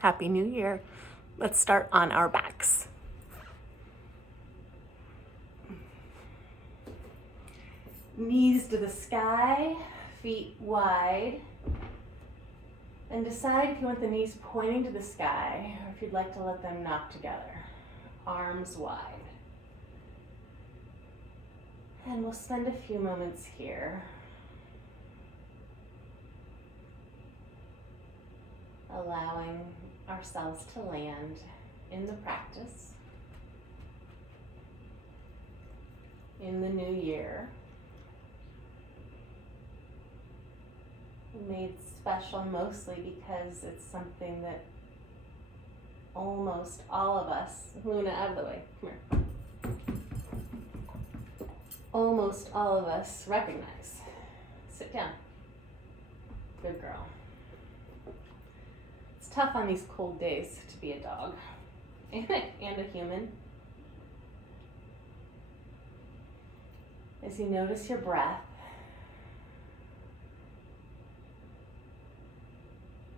Happy New Year. Let's start on our backs. Knees to the sky, feet wide. And decide if you want the knees pointing to the sky or if you'd like to let them knock together. Arms wide. And we'll spend a few moments here. Allowing ourselves to land in the practice. In the new year. Made special mostly because it's something that almost all of us, Luna, out of the way, come here. Almost all of us recognize. Sit down. Good girl. It's tough on these cold days to be a dog and a human. As you notice your breath,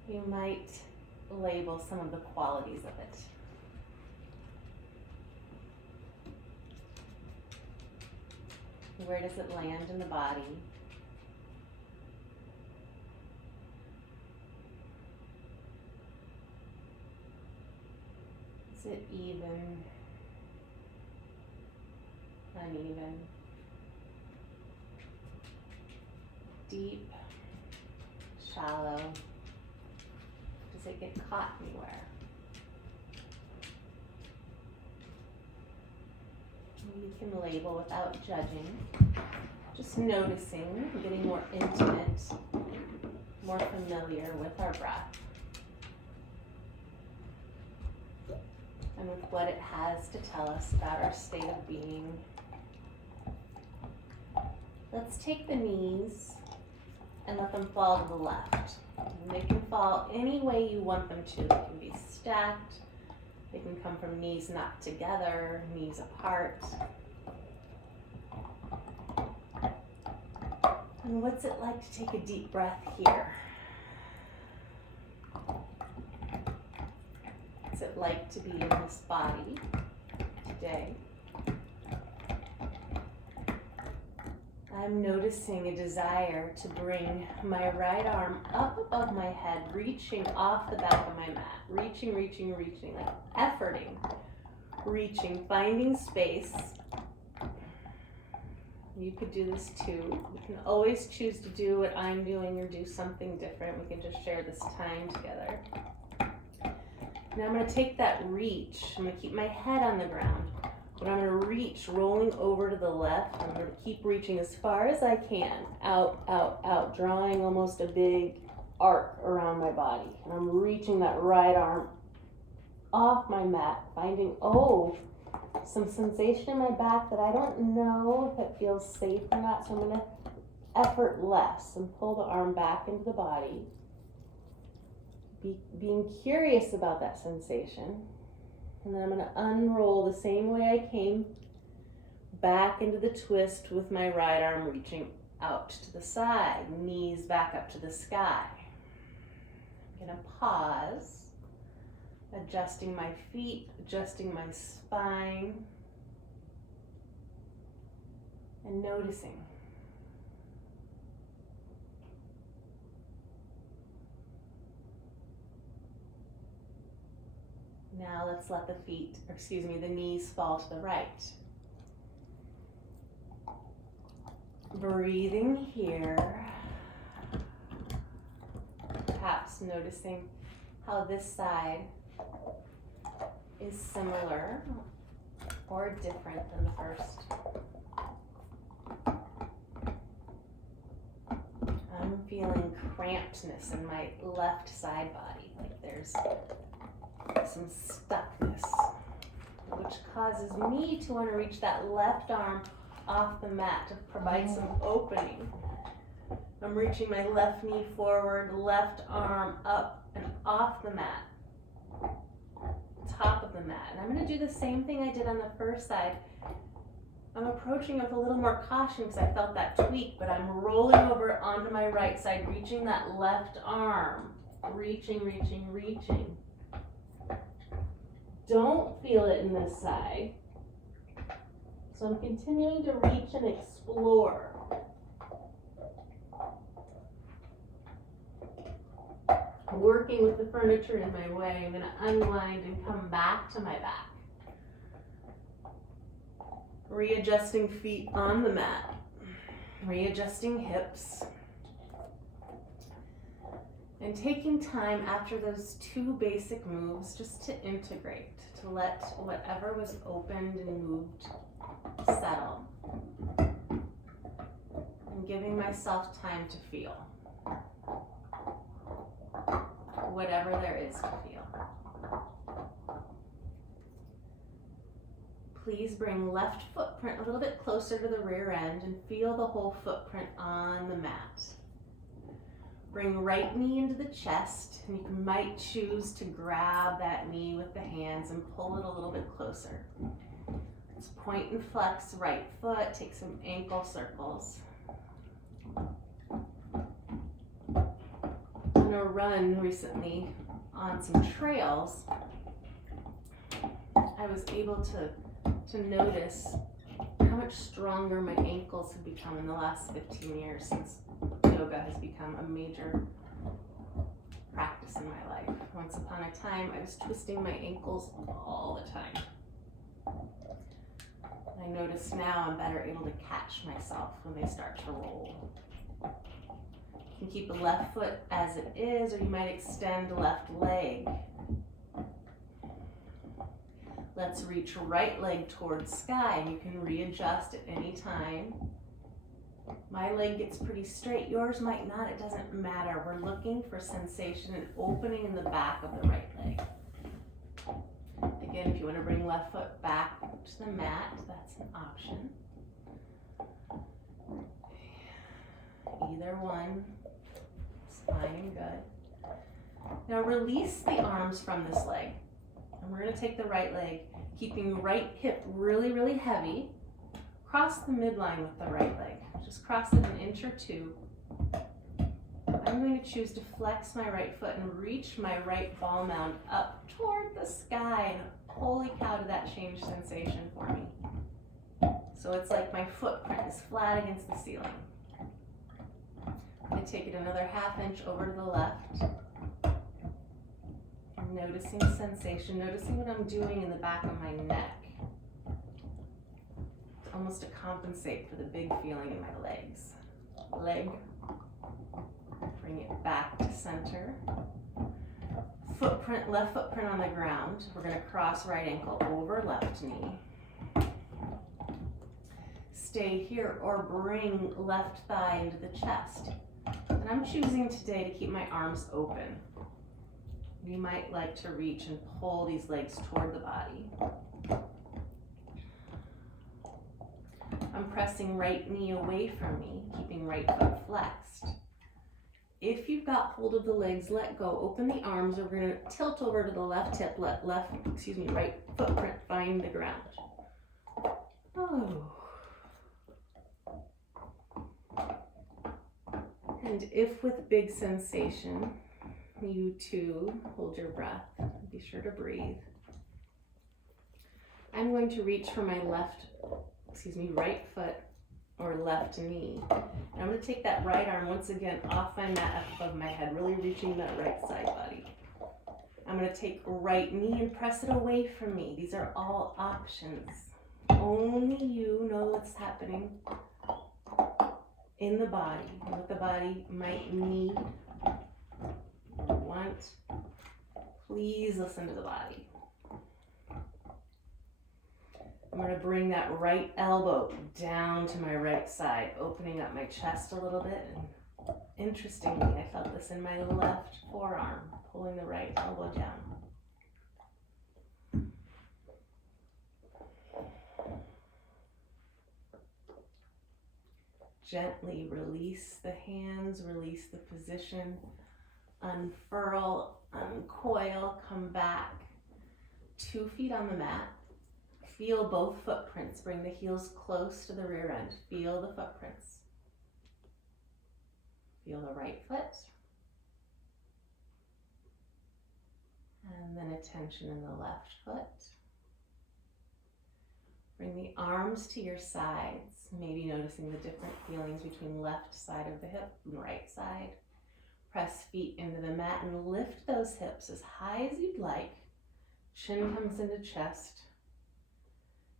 you might label some of the qualities of it. Where does it land in the body? Is it even, uneven, deep, shallow? Does it get caught anywhere? You can label without judging, just noticing, getting more intimate, more familiar with our breath and with what it has to tell us about our state of being. Let's take the knees and let them fall to the left. And they can fall any way you want them to. They can be stacked. They can come from knees not together, knees apart. And what's it like to take a deep breath here? What's it like to be in this body today? I'm noticing a desire to bring my right arm up above my head, reaching off the back of my mat. Reaching, like efforting. Reaching, finding space. You could do this too. You can always choose to do what I'm doing or do something different. We can just share this time together. Now I'm going to take that reach. I'm going to keep my head on the ground. But I'm going to reach, rolling over to the left. I'm going to keep reaching as far as I can. Out, out, out. Drawing almost a big arc around my body. And I'm reaching that right arm off my mat. Finding, some sensation in my back that I don't know if it feels safe or not. So I'm going to effort less and pull the arm back into the body. Being curious about that sensation. And then I'm going to unroll the same way I came back into the twist with my right arm reaching out to the side, knees back up to the sky. I'm going to pause, adjusting my feet, adjusting my spine, and noticing. Now let's let the knees fall to the right. Breathing here. Perhaps noticing how this side is similar or different than the first. I'm feeling crampedness in my left side body, like there's some stuckness, which causes me to want to reach that left arm off the mat to provide some opening. I'm reaching my left knee forward, left arm up and off the mat, top of the mat. And I'm going to do the same thing I did on the first side. I'm approaching with a little more caution because I felt that tweak, but I'm rolling over onto my right side, reaching that left arm, reaching. don't feel it in this side. So I'm continuing to reach and explore. Working with the furniture in my way, I'm going to unwind and come back to my back. Readjusting feet on the mat. Readjusting hips. And taking time after those two basic moves just to integrate, to let whatever was opened and moved settle. And giving myself time to feel whatever there is to feel. Please bring left footprint a little bit closer to the rear end and feel the whole footprint on the mat. Bring right knee into the chest, and you might choose to grab that knee with the hands and pull it a little bit closer. Let's point and flex right foot, take some ankle circles. On a run recently on some trails, I was able to notice how much stronger my ankles have become in the last 15 years since yoga has become a major practice in my life. Once upon a time, I was twisting my ankles all the time. I notice now I'm better able to catch myself when they start to roll. You can keep the left foot as it is, or you might extend the left leg. Let's reach right leg towards sky, and you can readjust at any time. My leg gets pretty straight, yours might not, it doesn't matter. We're looking for sensation and opening in the back of the right leg. Again, if you want to bring left foot back to the mat, that's an option. Either one is fine and good. Now release the arms from this leg. And we're going to take the right leg, keeping right hip really, really heavy. Cross the midline with the right leg. Just cross it an inch or two. I'm going to choose to flex my right foot and reach my right ball mound up toward the sky. And holy cow, did that change sensation for me. So it's like my footprint is flat against the ceiling. I'm going to take it another half inch over to the left. Noticing sensation, noticing what I'm doing in the back of my neck. Almost to compensate for the big feeling in my legs. Leg. Bring it back to center. Footprint, left footprint on the ground. We're going to cross right ankle over left knee. Stay here or bring left thigh into the chest. And I'm choosing today to keep my arms open. You might like to reach and pull these legs toward the body. I'm pressing right knee away from me, keeping right foot flexed. If you've got hold of the legs, let go. Open the arms. We're going to tilt over to the left hip. Let right footprint find the ground. Oh. And if with big sensation, you too hold your breath. Be sure to breathe. I'm going to reach for my right foot or left knee. And I'm going to take that right arm once again off my mat up above my head, really reaching that right side body. I'm going to take right knee and press it away from me. These are all options. Only you know what's happening in the body, what the body might need. Want. Please listen to the body. I'm going to bring that right elbow down to my right side, opening up my chest a little bit. And interestingly, I felt this in my left forearm, pulling the right elbow down. Gently release the hands, release the position. Unfurl, uncoil, come back. 2 feet on the mat. Feel both footprints. Bring the heels close to the rear end. Feel the footprints. Feel the right foot. And And then attention in the left foot. Bring the arms to your sides, maybe noticing the different feelings between left side of the hip and right side. Press feet into the mat and lift those hips as high as you'd like. Chin comes into chest.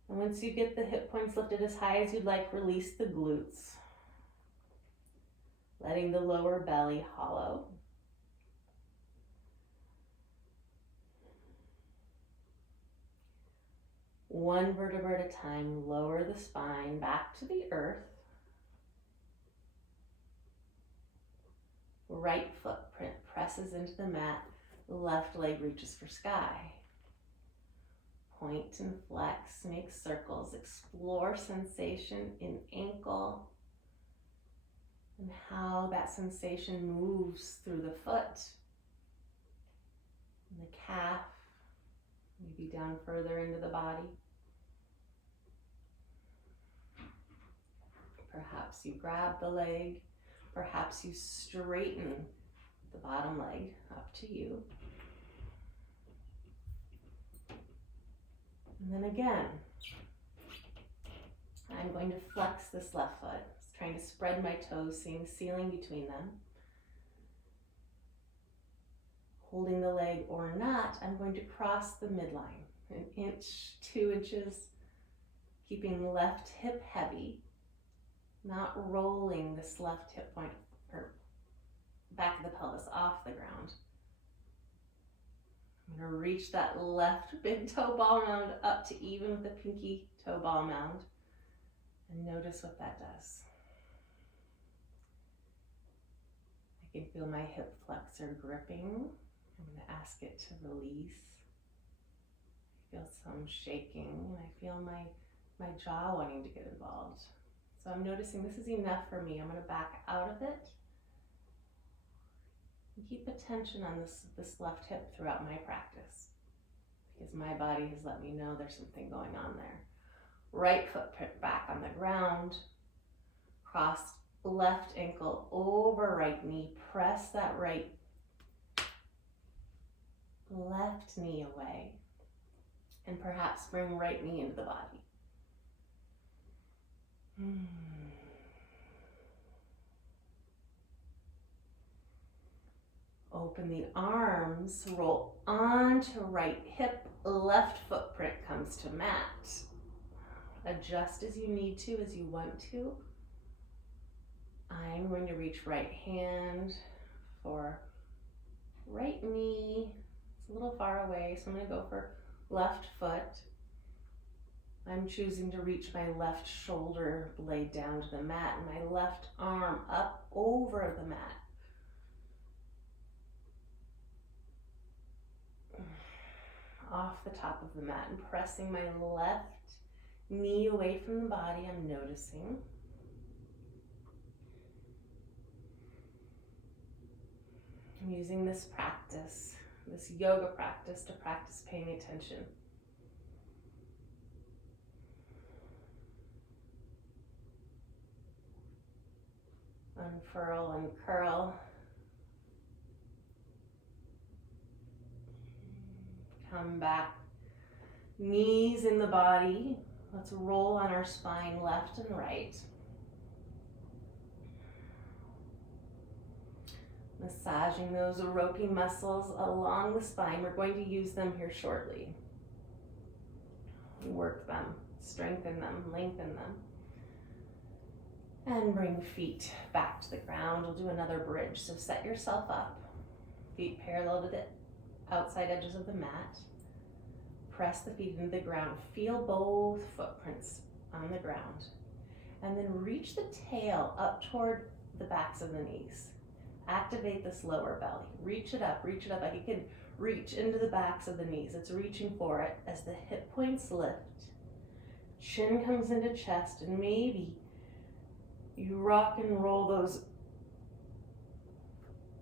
And once you get the hip points lifted as high as you'd like, release the glutes, letting the lower belly hollow. One vertebra at a time, lower the spine back to the earth. Right footprint presses into the mat, left leg reaches for sky. Point and flex, make circles, explore sensation in ankle and how that sensation moves through the foot, and the calf, maybe down further into the body. Perhaps you grab the leg, perhaps you straighten the bottom leg, up to you. And then again, I'm going to flex this left foot, trying to spread my toes, seeing ceiling between them. Holding the leg or not, I'm going to cross the midline, 1 inch, 2 inches, keeping the left hip heavy, not rolling this left hip point or back of the pelvis off the ground. I'm going to reach that left big toe ball mound up to even with the pinky toe ball mound and notice what that does. I can feel my hip flexor gripping. I'm going to ask it to release. I feel some shaking and I feel my jaw wanting to get involved. So I'm noticing this is enough for me. I'm going to back out of it. Keep attention on this left hip throughout my practice because my body has let me know there's something going on there. Right footprint back on the ground. Cross left ankle over right knee. Press that right left knee away. And perhaps bring right knee into the body. Open the arms, roll onto right hip, left footprint comes to mat. Adjust as you need to, as you want to. I'm going to reach right hand for right knee. It's a little far away, so I'm going to go for left foot. I'm choosing to reach my left shoulder blade down to the mat and my left arm up over the mat. Off the top of the mat and pressing my left knee away from the body, I'm noticing. I'm using this practice, this yoga practice, to practice paying attention. Unfurl and curl. Come back, knees in the body. Let's roll on our spine left and right. Massaging those ropey muscles along the spine. We're going to use them here shortly. Work them, strengthen them, lengthen them. And bring feet back to the ground. We'll do another bridge. So set yourself up, feet parallel to the outside edges of the mat. Press the feet into the ground. Feel both footprints on the ground. And then reach the tail up toward the backs of the knees. Activate this lower belly. Reach it up like you can reach into the backs of the knees. It's reaching for it as the hip points lift. Chin comes into chest, and maybe you rock and roll those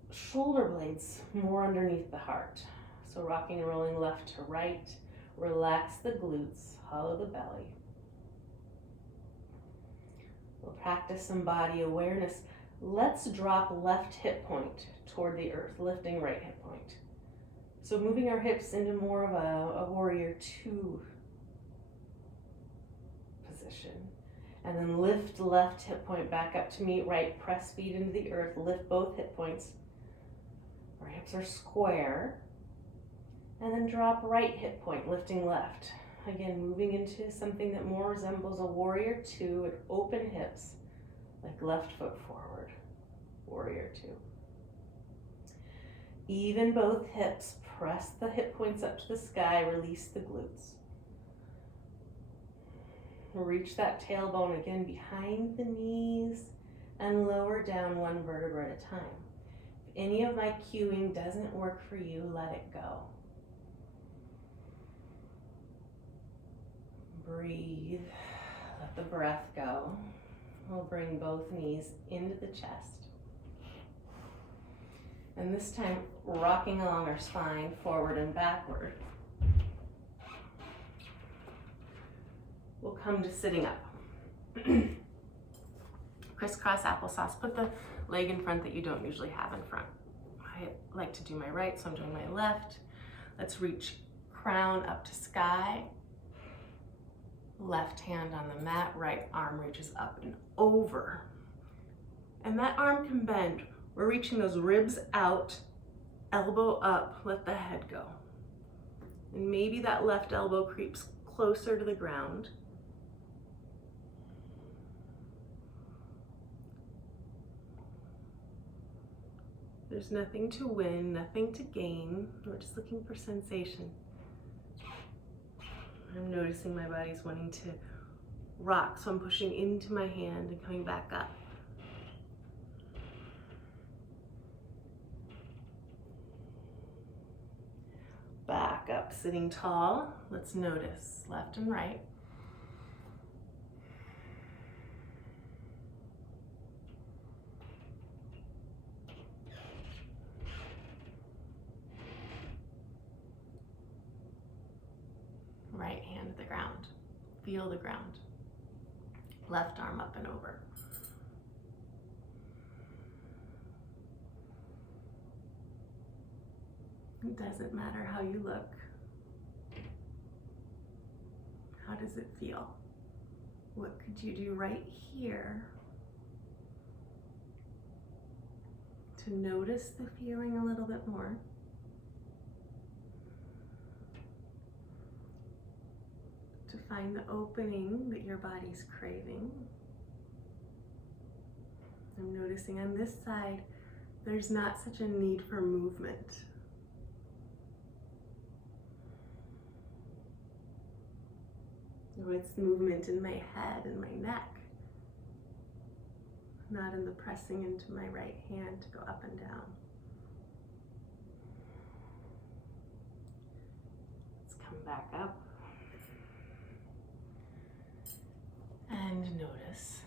shoulder blades more underneath the heart. So rocking and rolling left to right. Relax the glutes, hollow the belly. We'll practice some body awareness. Let's drop left hip point toward the earth, lifting right hip point. So moving our hips into more of a warrior two position. And then lift left hip point back up to meet right, press feet into the earth, lift both hip points. Our hips are square. And then drop right hip point, lifting left. Again, moving into something that more resembles a warrior two with open hips, like left foot forward, warrior two. Even both hips, press the hip points up to the sky, release the glutes. Reach that tailbone again behind the knees and lower down one vertebra at a time. If any of my cueing doesn't work for you, let it go. Breathe, let the breath go. We'll bring both knees into the chest. And this time, rocking along our spine, forward and backward. We'll come to sitting up. Crisscross applesauce. Put the leg in front that you don't usually have in front. I like to do my right, so I'm doing my left. Let's reach crown up to sky. Left hand on the mat, right arm reaches up and over. And that arm can bend. We're reaching those ribs out, elbow up, let the head go. And maybe that left elbow creeps closer to the ground. There's nothing to win, nothing to gain. We're just looking for sensation. I'm noticing my body's wanting to rock, so I'm pushing into my hand and coming back up. Back up, sitting tall. Let's notice left and right. Right hand to the ground. Feel the ground. Left arm up and over. It doesn't matter how you look. How does it feel? What could you do right here to notice the feeling a little bit more? To find the opening that your body's craving. I'm noticing on this side, there's not such a need for movement. It's movement in my head and my neck, not in the pressing into my right hand to go up and down. Let's come back up and notice.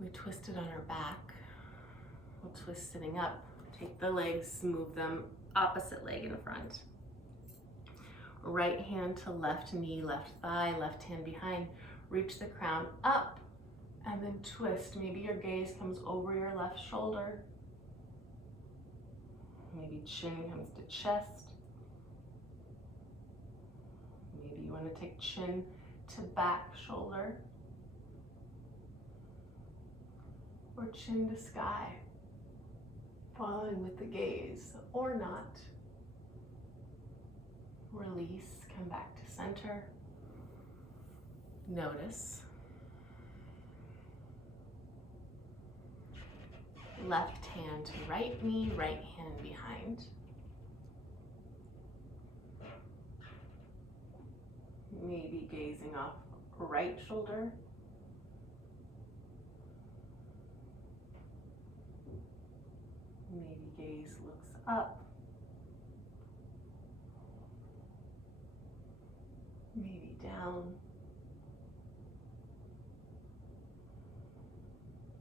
We twisted on our back. We'll twist sitting up. Take the legs, move them opposite leg in front. Right hand to left knee, left thigh, left hand behind. Reach the crown up and then twist. Maybe your gaze comes over your left shoulder. Maybe chin comes to chest. Maybe you want to take chin to back shoulder. Or chin to sky. Following with the gaze or not. Release, come back to center. Notice. Left hand to right knee, right hand behind. Maybe gazing off right shoulder. Maybe gaze looks up. Maybe down.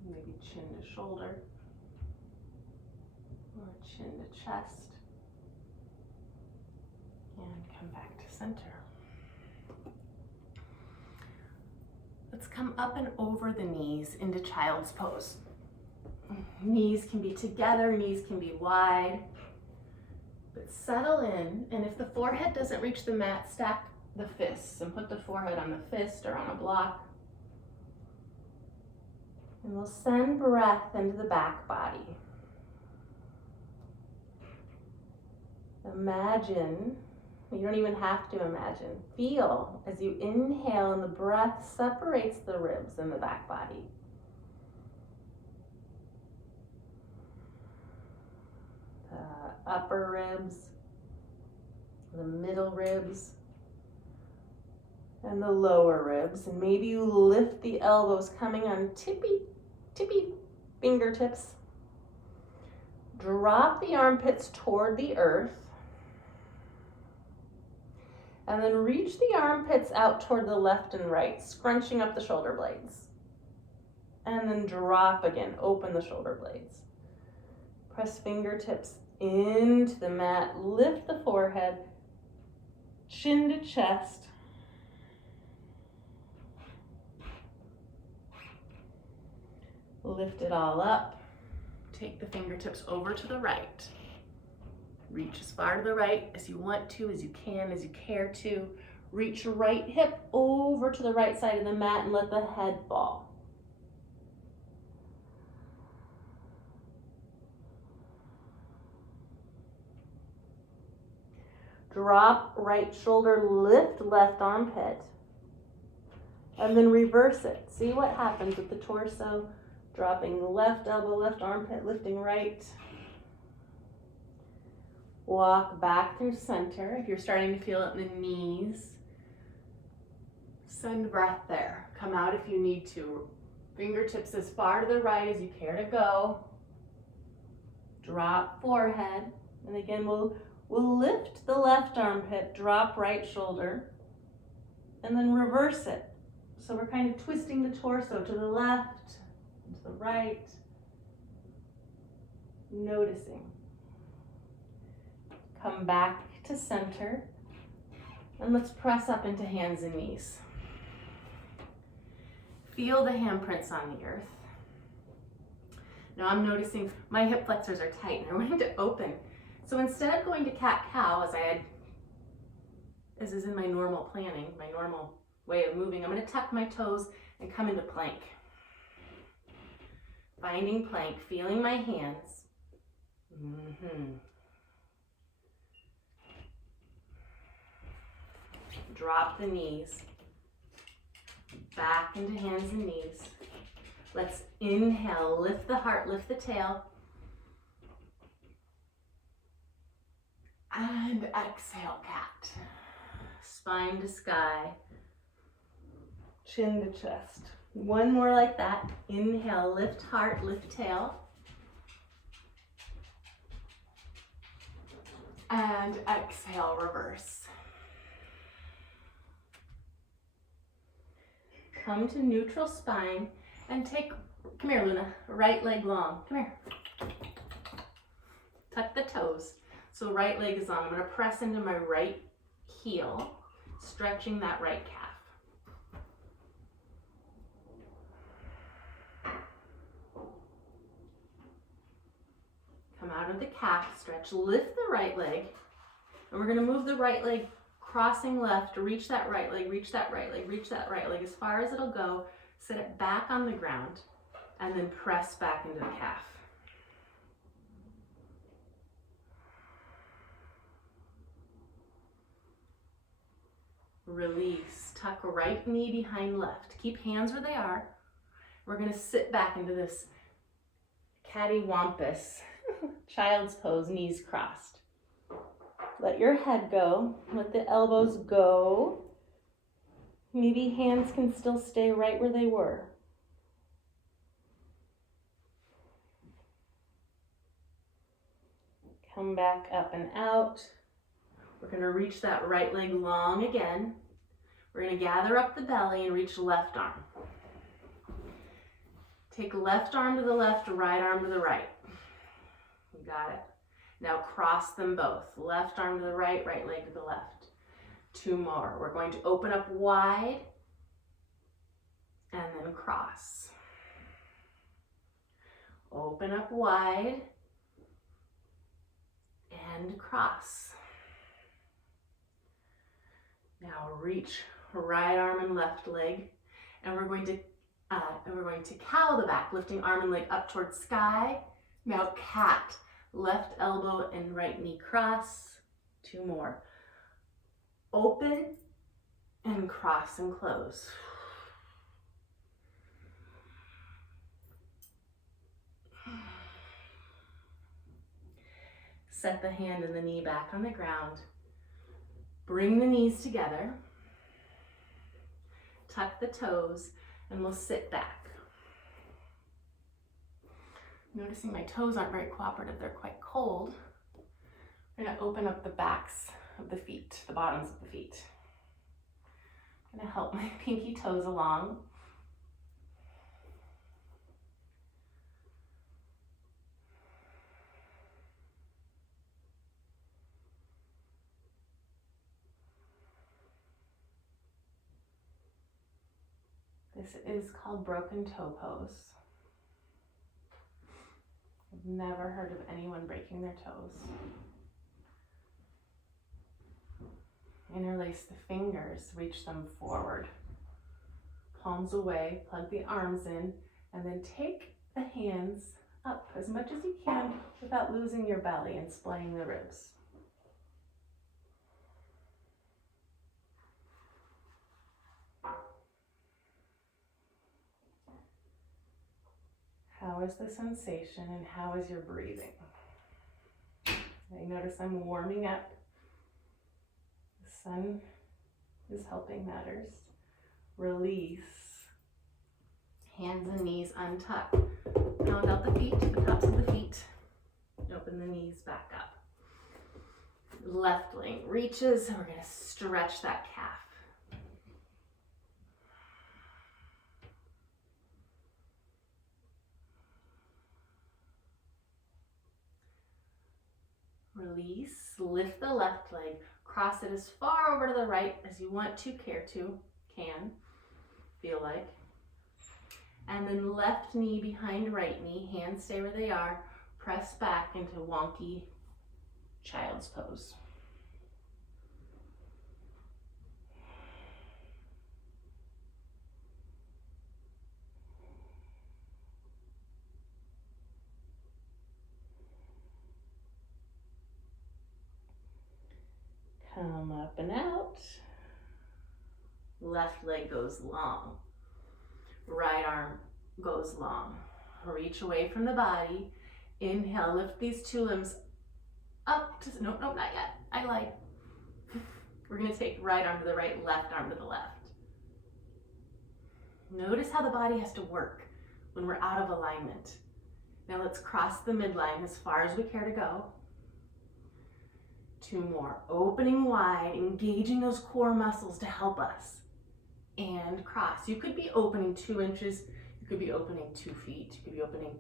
Maybe chin to shoulder. Or chin to chest. And come back to center. Let's come up and over the knees into child's pose. Knees can be together, knees can be wide. But settle in, and if the forehead doesn't reach the mat, stack the fists and put the forehead on the fist or on a block. And we'll send breath into the back body. Imagine, you don't even have to imagine, feel as you inhale and the breath separates the ribs in the back body. The upper ribs, the middle ribs, and the lower ribs. And maybe you lift the elbows coming on tippy fingertips. Drop the armpits toward the earth. And then reach the armpits out toward the left and right, scrunching up the shoulder blades. And then drop again, open the shoulder blades. Press fingertips into the mat, lift the forehead, chin to chest. Lift it all up. Take the fingertips over to the right. Reach as far to the right as you want to, as you can, as you care to. Reach your right hip over to the right side of the mat and let the head fall. Drop right shoulder, lift left armpit, and then reverse it. See what happens with the torso. Dropping the left elbow, left armpit, lifting right. Walk back through center. If you're starting to feel it in the knees, send breath there. Come out if you need to. Fingertips as far to the right as you care to go. Drop forehead. And again, we'll lift the left armpit, drop right shoulder, and then reverse it. So we're kind of twisting the torso to the left, to the right, noticing. Come back to center, and let's press up into hands and knees. Feel the handprints on the earth. Now I'm noticing my hip flexors are tight and they're wanting to open. So instead of going to cat-cow, as is in my normal planning, my normal way of moving, I'm going to tuck my toes and come into plank. Finding plank, feeling my hands. Drop the knees. Back into hands and knees. Let's inhale, lift the heart, lift the tail. And exhale, cat. Spine to sky. Chin to chest. One more like that. Inhale, lift heart, lift tail. And exhale, reverse. Come to neutral spine and come here, Luna, right leg long. Come here. Tuck the toes. So right leg is long. I'm going to press into my right heel, stretching that right calf. Come out of the calf stretch, lift the right leg, and we're going to move the right leg crossing left, reach that right leg, reach that right leg, reach that right leg as far as it'll go, sit it back on the ground, and then press back into the calf. Release, tuck right knee behind left. Keep hands where they are. We're going to sit back into this cattywampus, child's pose, knees crossed. Let your head go, let the elbows go. Maybe hands can still stay right where they were. Come back up and out. We're going to reach that right leg long again. We're going to gather up the belly and reach left arm. Take left arm to the left, right arm to the right. You got it. Now cross them both. Left arm to the right, right leg to the left. Two more. We're going to open up wide and then cross. Open up wide and cross. Now reach right arm and left leg, and we're going to cow the back, lifting arm and leg up towards sky. Now cat, left elbow and right knee cross. 2 more. Open and cross and close. Set the hand and the knee back on the ground. Bring the knees together. Tuck the toes, and we'll sit back. Noticing my toes aren't very cooperative, they're quite cold. We're gonna open up the backs of the feet, the bottoms of the feet. I'm gonna help my pinky toes along. This is called broken toe pose. I've never heard of anyone breaking their toes. Interlace the fingers, reach them forward. Palms away, plug the arms in, and then take the hands up as much as you can without losing your belly and splaying the ribs. How is the sensation and how is your breathing? I notice I'm warming up. The sun is helping matters. Release. Hands and knees untuck. Pound out the feet to the tops of the feet. Open the knees back up. Left leg reaches, and we're going to stretch that calf. Release, lift the left leg, cross it as far over to the right as you want to, feel like. And then left knee behind right knee, hands stay where they are, press back into wonky child's pose. Come up and out. Left leg goes long. Right arm goes long. Reach away from the body. Inhale, lift these 2 limbs up to, nope, not yet. I lied. We're gonna take right arm to the right, left arm to the left. Notice how the body has to work when we're out of alignment. Now let's cross the midline as far as we care to go. 2 more. Opening wide, engaging those core muscles to help us. And cross. You could be opening 2 inches. You could be opening 2 feet. You could be opening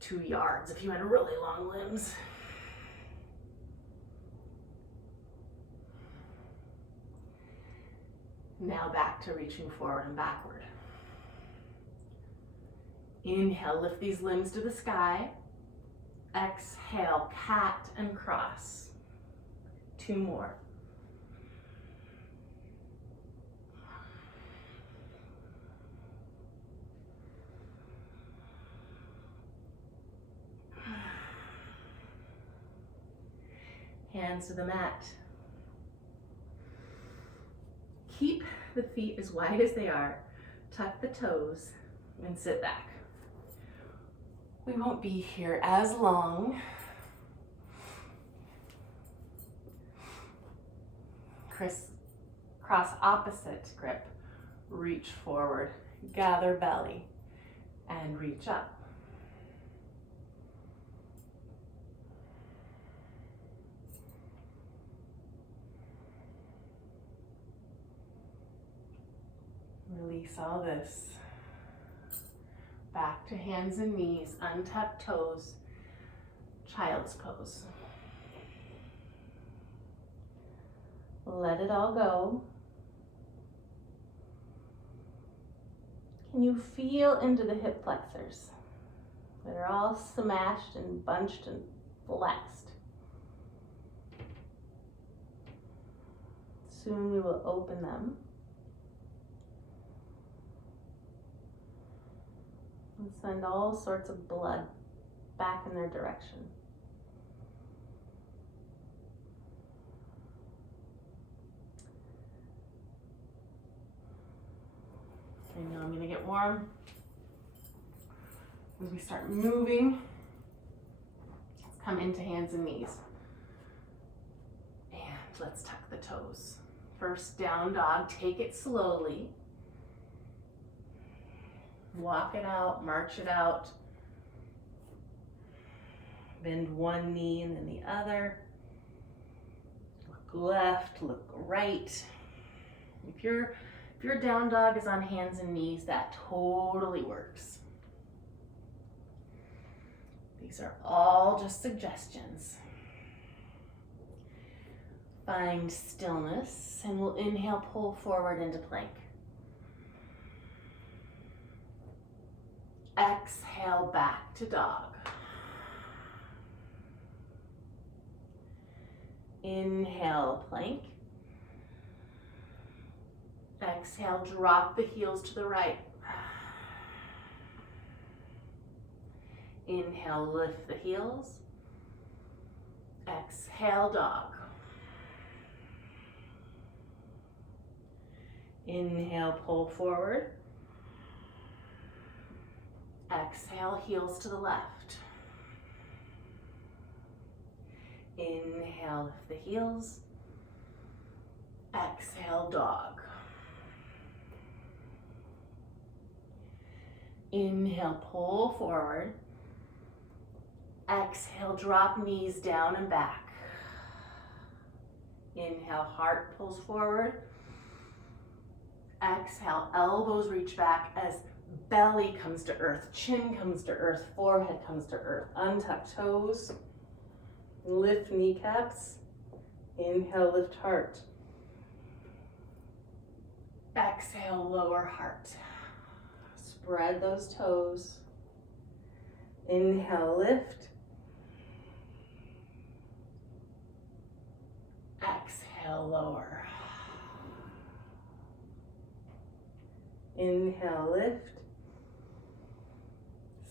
2 yards if you had really long limbs. Now back to reaching forward and backward. Inhale, lift these limbs to the sky. Exhale, cat and cross. 2 more. Hands to the mat. Keep the feet as wide as they are. Tuck the toes and sit back. We won't be here as long. Cross opposite grip, reach forward, gather belly, and reach up. Release all this. Back to hands and knees, untuck toes, child's pose. Let it all go. Can you feel into the hip flexors? They're all smashed and bunched and flexed. Soon we will open them and send all sorts of blood back in their direction. I know I'm gonna get warm as we start moving. Let's come into hands and knees. And let's tuck the toes. First down dog, take it slowly. Walk it out, march it out. Bend one knee and then the other. Look left, look right. If your down dog is on hands and knees, that totally works. These are all just suggestions. Find stillness, and we'll inhale, pull forward into plank. Exhale back to dog. Inhale, plank. Exhale, drop the heels to the right. Inhale, lift the heels. Exhale, dog. Inhale, pull forward. Exhale, heels to the left. Inhale, lift the heels. Exhale, dog. Inhale, pull forward. Exhale, drop knees down and back. Inhale, heart pulls forward. Exhale, elbows reach back as belly comes to earth, chin comes to earth, forehead comes to earth. Untuck toes, lift kneecaps. Inhale, lift heart. Exhale, lower heart. Spread those toes. Inhale, lift. Exhale, lower. Inhale, lift.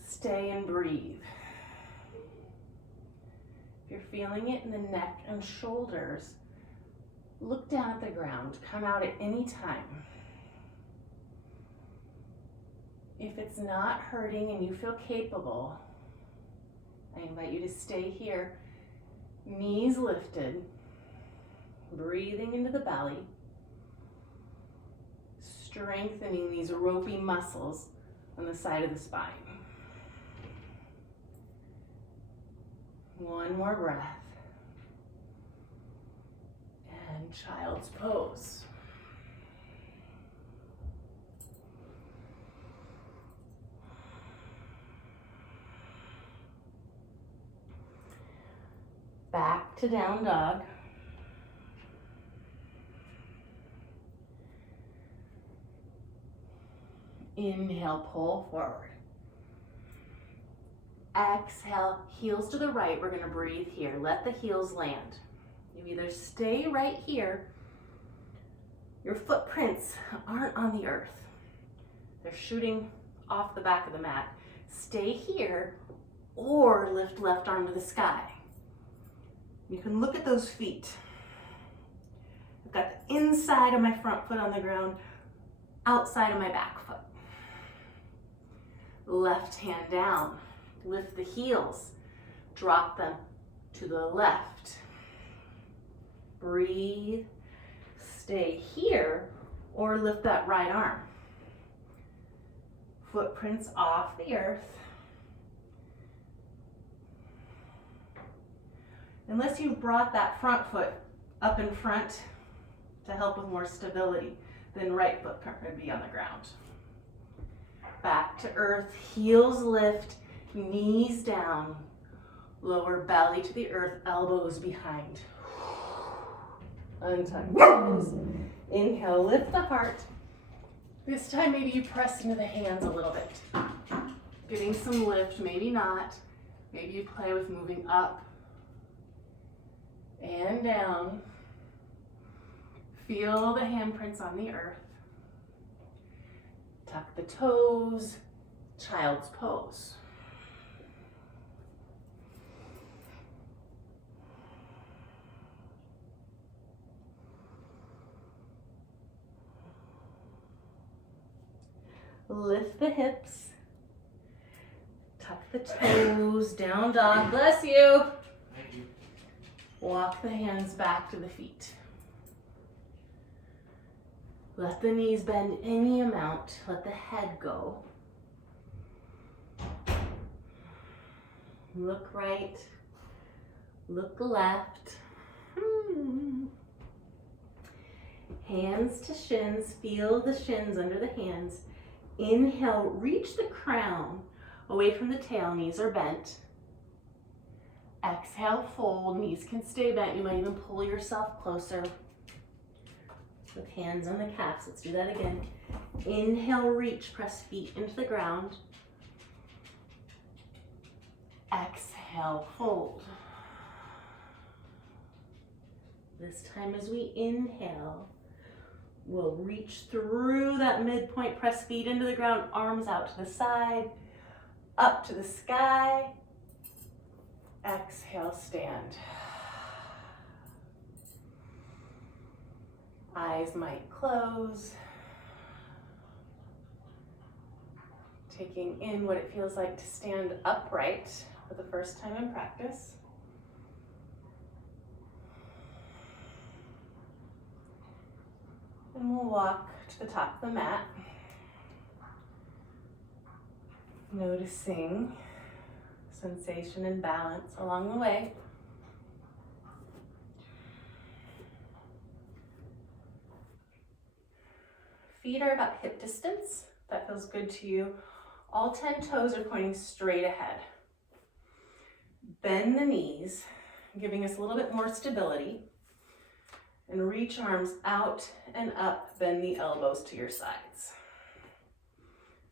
Stay and breathe. If you're feeling it in the neck and shoulders, look down at the ground. Come out at any time. If it's not hurting and you feel capable, I invite you to stay here, knees lifted, breathing into the belly, strengthening these ropey muscles on the side of the spine. One more breath. And child's pose. Back to down dog. Inhale, pull forward. Exhale, heels to the right. We're gonna breathe here. Let the heels land. You either stay right here. Your footprints aren't on the earth. They're shooting off the back of the mat. Stay here or lift left arm to the sky. You can look at those feet. I've got the inside of my front foot on the ground, outside of my back foot. Left hand down, lift the heels, drop them to the left. Breathe, stay here, or lift that right arm. Footprints off the earth. Unless you've brought that front foot up in front to help with more stability, then right footprint would be on the ground. Back to earth, heels lift, knees down, lower belly to the earth, elbows behind. Untuck toes. Inhale, lift the heart. This time maybe you press into the hands a little bit. getting some lift, maybe not. Maybe you play with moving up and down. Feel the handprints on the earth. Tuck the toes, child's pose. Lift the hips. Tuck the toes, down dog, bless you. Thank you. Walk the hands back to the feet. Let the knees bend any amount, let the head go. Look right, look left. Hands to shins, feel the shins under the hands. Inhale, reach the crown away from the tail, knees are bent. Exhale, fold, knees can stay bent. You might even pull yourself closer with hands on the calves. Let's do that again. Inhale, reach, press feet into the ground. Exhale, fold. This time as we inhale, we'll reach through that midpoint, press feet into the ground, arms out to the side, up to the sky. Exhale, stand. Eyes might close. Taking in what it feels like to stand upright for the first time in practice. And we'll walk to the top of the mat, noticing sensation and balance along the way. Feet are about hip distance. That feels good to you. All 10 toes are pointing straight ahead. Bend the knees, giving us a little bit more stability. And reach arms out and up, bend the elbows to your sides.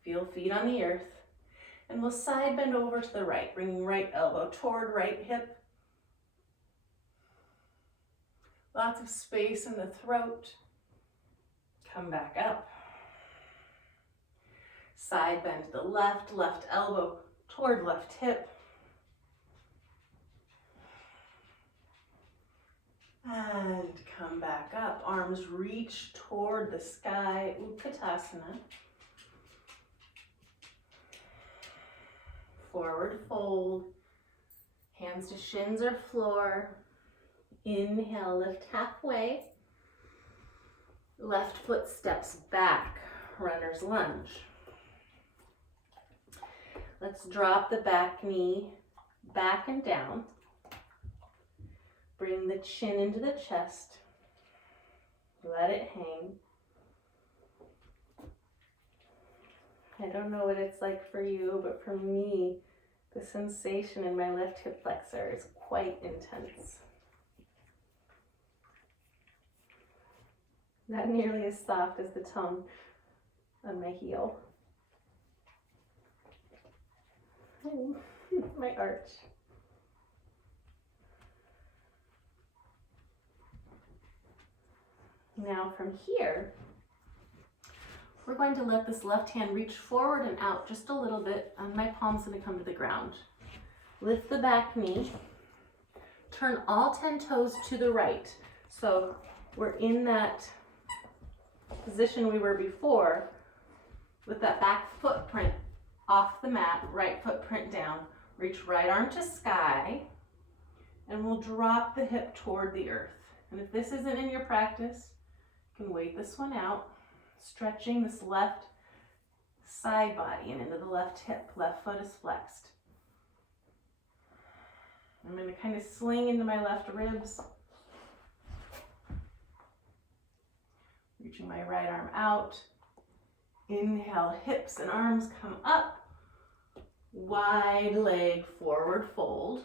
Feel feet on the earth. And we'll side bend over to the right, bringing right elbow toward right hip. Lots of space in the throat. Come back up. Side bend to the left, left elbow toward left hip. And come back up. Arms reach toward the sky, Utkatasana. Forward fold. Hands to shins or floor. Inhale, lift halfway. Left foot steps back, runner's lunge. Let's drop the back knee back and down. Bring the chin into the chest. Let it hang. I don't know what it's like for you, but for me, the sensation in my left hip flexor is quite intense. Not nearly as soft as the tongue on my heel. My arch. Now from here, we're going to let this left hand reach forward and out just a little bit, and my palm's going to come to the ground. Lift the back knee. Turn all 10 toes to the right. So we're in that position we were before with that back footprint off the mat, right footprint down. Reach right arm to sky, and we'll drop the hip toward the earth. And if this isn't in your practice, you can wait this one out, stretching this left side body and into the left hip. Left foot is flexed. I'm going to kind of sling into my left ribs. Reaching my right arm out. Inhale, hips and arms come up. Wide leg forward fold.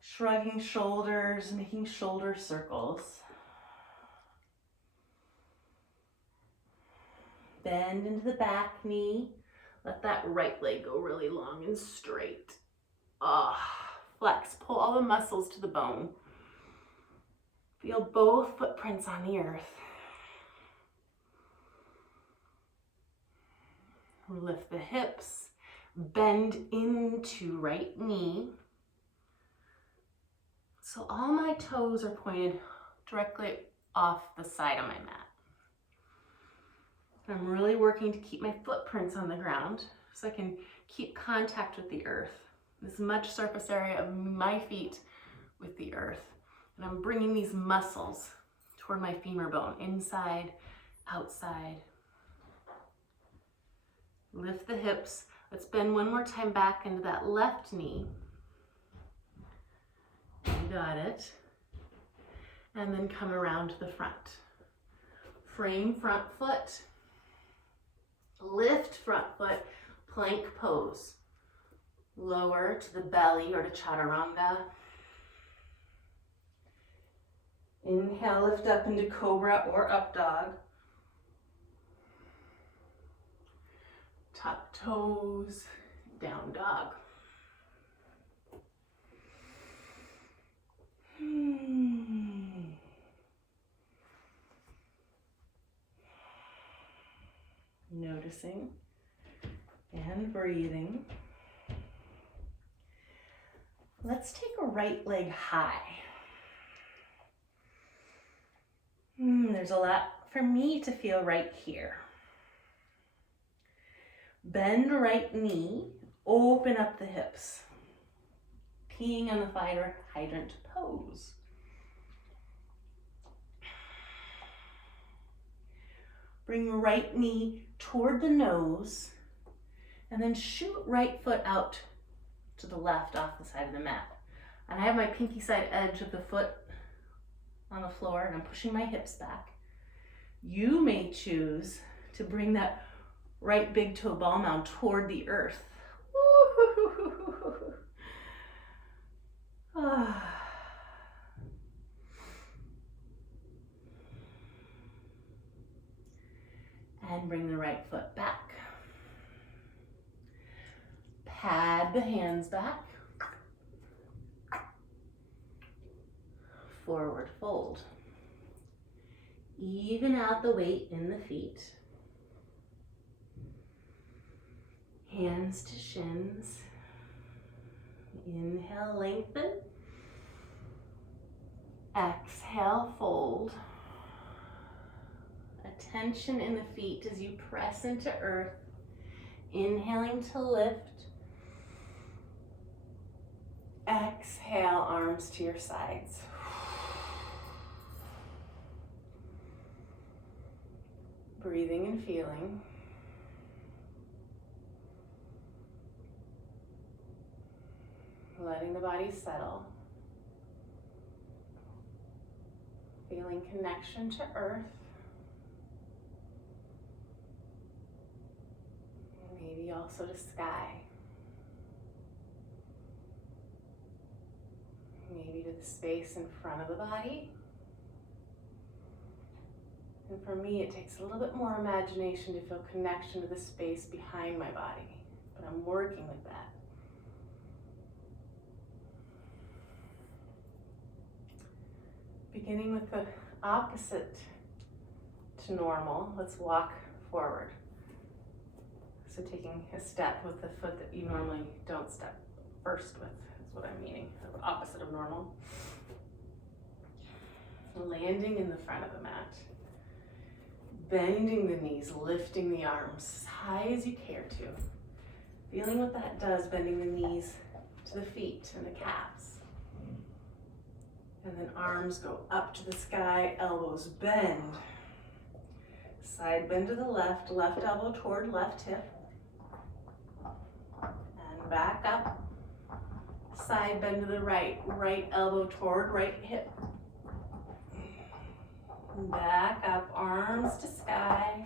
Shrugging shoulders, making shoulder circles. Bend into the back knee. Let that right leg go really long and straight. Flex, pull all the muscles to the bone. Feel both footprints on the earth. Lift the hips, bend into right knee. So all my toes are pointed directly off the side of my mat. And I'm really working to keep my footprints on the ground so I can keep contact with the earth. As much surface area of my feet with the earth. And I'm bringing these muscles toward my femur bone, inside, outside. Lift the hips. Let's bend one more time back into that left knee. You got it. And then come around to the front. Frame front foot. Lift front foot, plank pose. Lower to the belly or to chaturanga. Inhale, lift up into cobra or up dog. Top toes, down dog. Noticing and breathing. Let's take a right leg high. There's a lot for me to feel right here. Bend right knee, open up the hips. Peeing on the fire hydrant pose. Bring right knee toward the nose and then shoot right foot out to the left off the side of the mat. And I have my pinky side edge of the foot on the floor and I'm pushing my hips back. You may choose to bring that right big toe ball mound toward the earth. And bring the right foot back. Pad the hands back. Forward fold. Even out the weight in the feet. Hands to shins. Inhale, lengthen. Exhale, fold. Attention in the feet as you press into earth. Inhaling to lift. Exhale, arms to your sides. Breathing and feeling. Letting the body settle. Feeling connection to earth. Maybe also to sky. Maybe to the space in front of the body. And for me, it takes a little bit more imagination to feel connection to the space behind my body. But I'm working with that. Beginning with the opposite to normal, let's walk forward. So taking a step with the foot that you normally don't step first with, is what I'm meaning, the opposite of normal. Landing in the front of the mat. Bending the knees, lifting the arms as high as you care to. Feeling what that does, bending the knees to the feet and the calves. And then arms go up to the sky, elbows bend. Side bend to the left, left elbow toward left hip. And back up. Side bend to the right, right elbow toward right hip. Back up, arms to sky.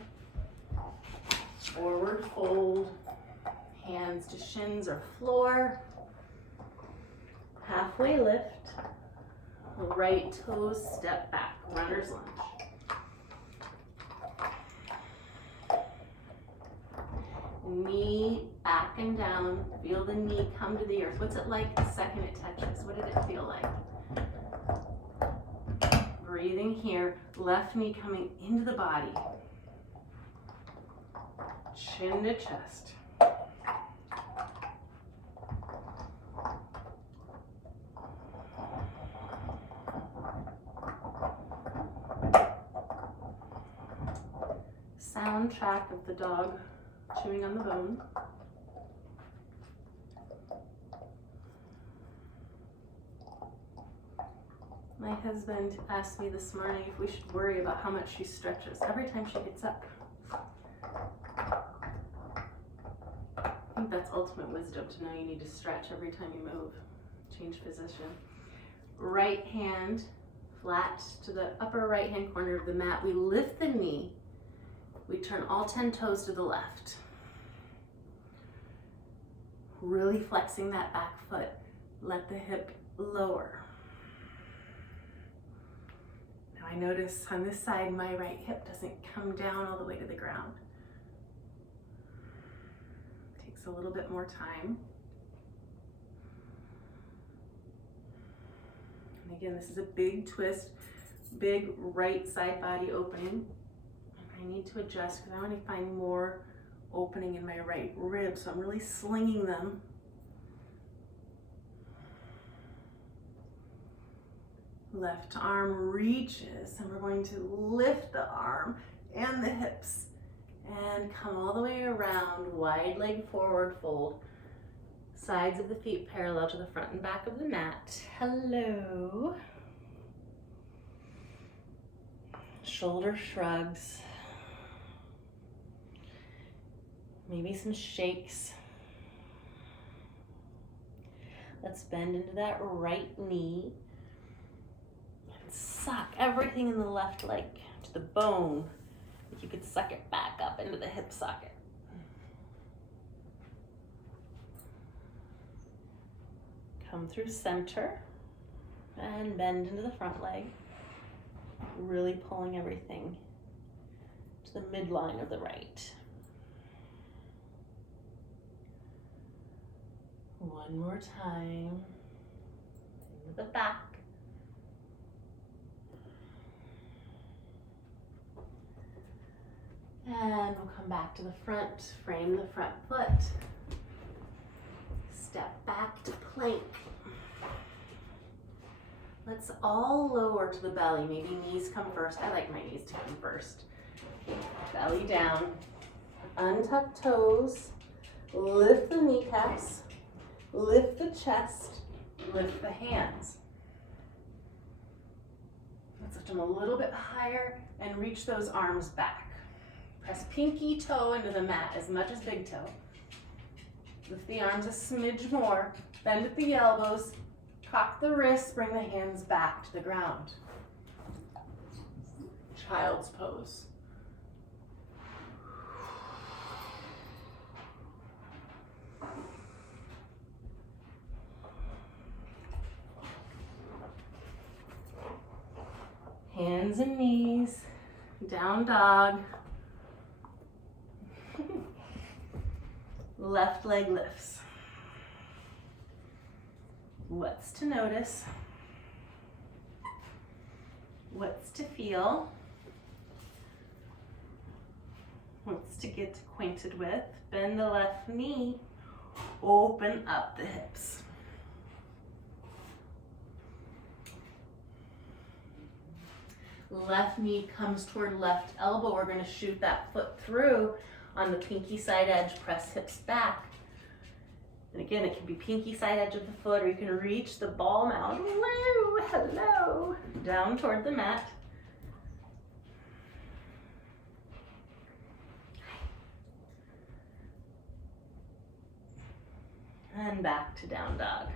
Forward fold. Hands to shins or floor. Halfway lift. Right toes step back, runner's lunge. Knee back and down. Feel the knee come to the earth. What's it like the second it touches? What did it feel like? Breathing here. Left knee coming into the body. Chin to chest. Soundtrack of the dog chewing on the bone. My husband asked me this morning if we should worry about how much she stretches every time she gets up. I think that's ultimate wisdom, to know you need to stretch every time you move. Change position. Right hand flat to the upper right hand corner of the mat. We lift the knee. We turn all 10 toes to the left. Really flexing that back foot. Let the hip lower. Now I notice on this side, my right hip doesn't come down all the way to the ground. Takes a little bit more time. And again, this is a big twist, big right side body opening. I need to adjust because I want to find more opening in my right rib, so I'm really slinging them. Left arm reaches, and we're going to lift the arm and the hips and come all the way around, wide leg forward fold. Sides of the feet parallel to the front and back of the mat. Hello. Shoulder shrugs. Maybe some shakes. Let's bend into that right knee and suck everything in the left leg to the bone. If you could suck it back up into the hip socket. Come through center and bend into the front leg. Really pulling everything to the midline of the right. One more time. Into the back. And we'll come back to the front, frame the front foot. Step back to plank. Let's all lower to the belly. Maybe knees come first. I like my knees to come first. Belly down. Untuck toes. Lift the kneecaps. Lift the chest. Lift the hands. Let's lift them a little bit higher and reach those arms back. Press pinky toe into the mat as much as big toe. Lift the arms a smidge more. Bend at the elbows. Cock the wrists, bring the hands back to the ground. Child's pose. Hands and knees, down dog. Left leg lifts. What's to notice? What's to feel? What's to get acquainted with? Bend the left knee, open up the hips. Left knee comes toward left elbow. We're going to shoot that foot through on the pinky side edge, press hips back. And again, it can be pinky side edge of the foot, or you can reach the ball mound. Woo, hello. Down toward the mat. And back to down dog.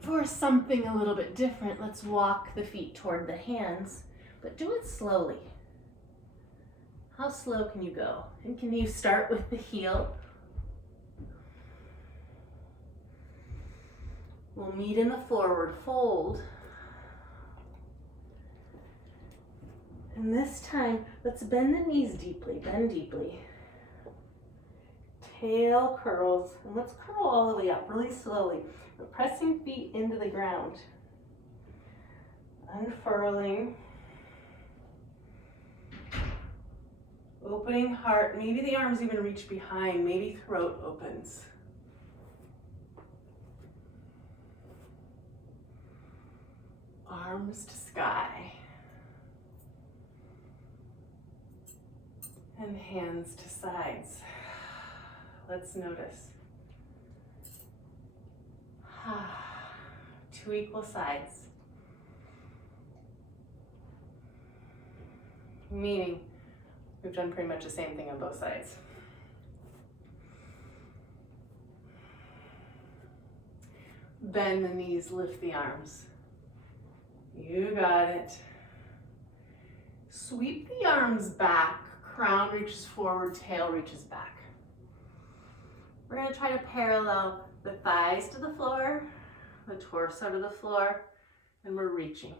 For something a little bit different, let's walk the feet toward the hands, but do it slowly. How slow can you go? And can you start with the heel? We'll meet in the forward fold. And this time, let's bend the knees deeply, bend deeply. Tail curls, and let's curl all the way up really slowly. We're pressing feet into the ground. Unfurling. Opening heart, maybe the arms even reach behind, maybe throat opens. Arms to sky. And hands to sides. Let's notice. 2 equal sides. Meaning, we've done pretty much the same thing on both sides. Bend the knees, lift the arms. You got it. Sweep the arms back. Crown reaches forward, tail reaches back. We're going to try to parallel the thighs to the floor, the torso to the floor, and we're reaching.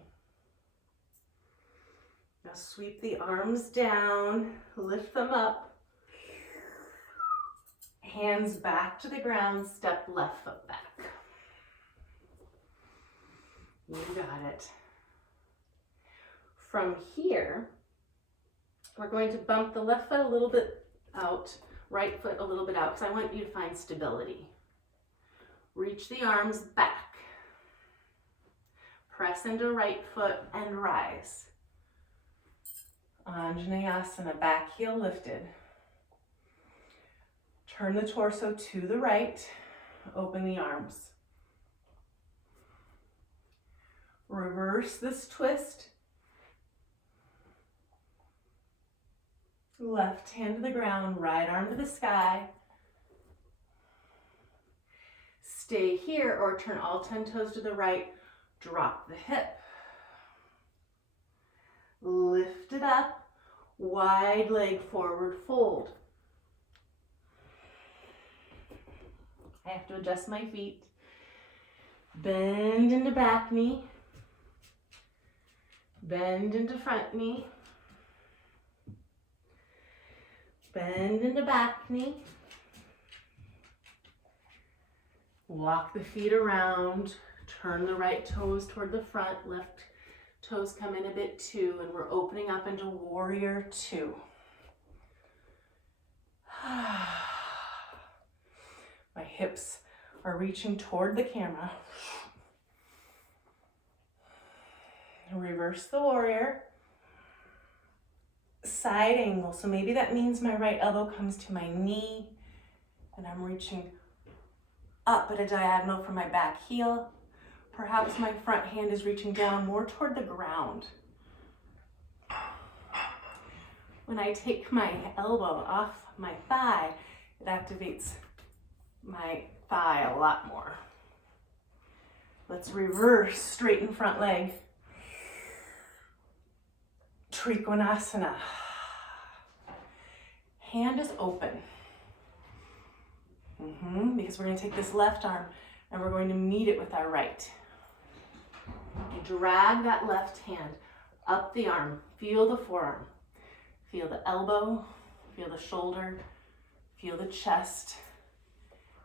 Now sweep the arms down, lift them up. Hands back to the ground, step left foot back. You got it. From here, we're going to bump the left foot a little bit out, right foot a little bit out, because I want you to find stability. Reach the arms back. Press into right foot and rise. Anjaneyasana, back heel lifted. Turn the torso to the right, open the arms. Reverse this twist. Left hand to the ground, right arm to the sky. Stay here or turn all 10 toes to the right, drop the hip. Lift it up, wide leg forward fold. I have to adjust my feet. Bend into back knee. Bend into front knee. Bend into back knee. Walk the feet around. Turn the right toes toward the front. Left toes come in a bit too, and we're opening up into warrior 2. My hips are reaching toward the camera. Reverse the warrior. Side angle, so maybe that means my right elbow comes to my knee and I'm reaching up at a diagonal from my back heel. Perhaps my front hand is reaching down more toward the ground. When I take my elbow off my thigh, it activates my thigh a lot more. Let's reverse, straighten front leg. Trikonasana. Hand is open. Because we're going to take this left arm and we're going to meet it with our right. Drag that left hand up the arm. Feel the forearm. Feel the elbow. Feel the shoulder. Feel the chest.